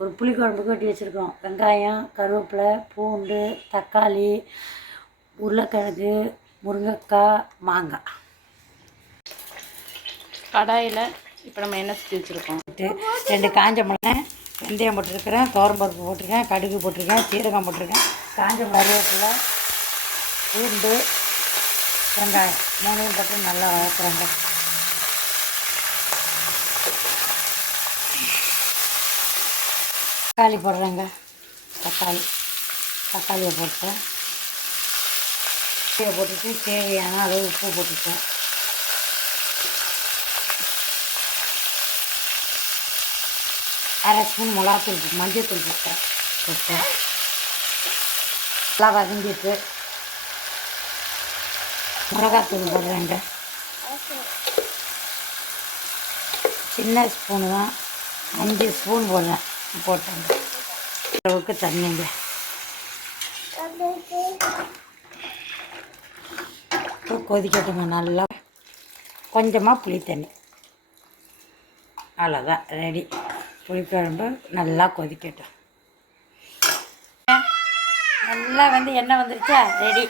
ஒரு புளிக்குழம்புக்கு வெட்டி வச்சுருக்கோம். வெங்காயம், கருவேப்பிலை, பூண்டு, தக்காளி, உருளைக்கிழங்கு, முருங்கைக்காய், மாங்காய். கடாயில் இப்போ நம்ம எண்ணெய் சுற்றி வச்சுருக்கோம். 2 காஞ்ச மிளகாய், வெந்தயம் போட்டிருக்கிறேன், துவரம்பருப்பு போட்டிருக்கேன், கடுகு போட்டிருக்கேன், சீரகம் போட்டிருக்கேன், காஞ்ச கருவேப்பிலை, பூண்டு, வெங்காயம் 3 போட்டு நல்லா வளர்க்குறேங்க. தக்காளி போடுறேங்க. தக்காளியை போட்டேன். போட்டுட்டு தேவையான அளவு உப்பு போட்டுட்டேன். அரை ஸ்பூன் மிளகாத்தூள், மஞ்சத்தூள் போட்டேன். நல்லா வதங்கிட்டு மிளகாத்தூள் போடுறேங்க. சின்ன ஸ்பூனு தான், 5 ஸ்பூன் போட்டேங்க. அளவுக்கு தண்ணிங்க. கொதிக்கட்டுங்க நல்லா. கொஞ்சமாக புளி தண்ணி, அவ்வளோதான், ரெடி. புளிக்குழம்பு நல்லா கொதிக்கட்டும். நல்லா எண்ணெய் வந்துருச்சா, ரெடி.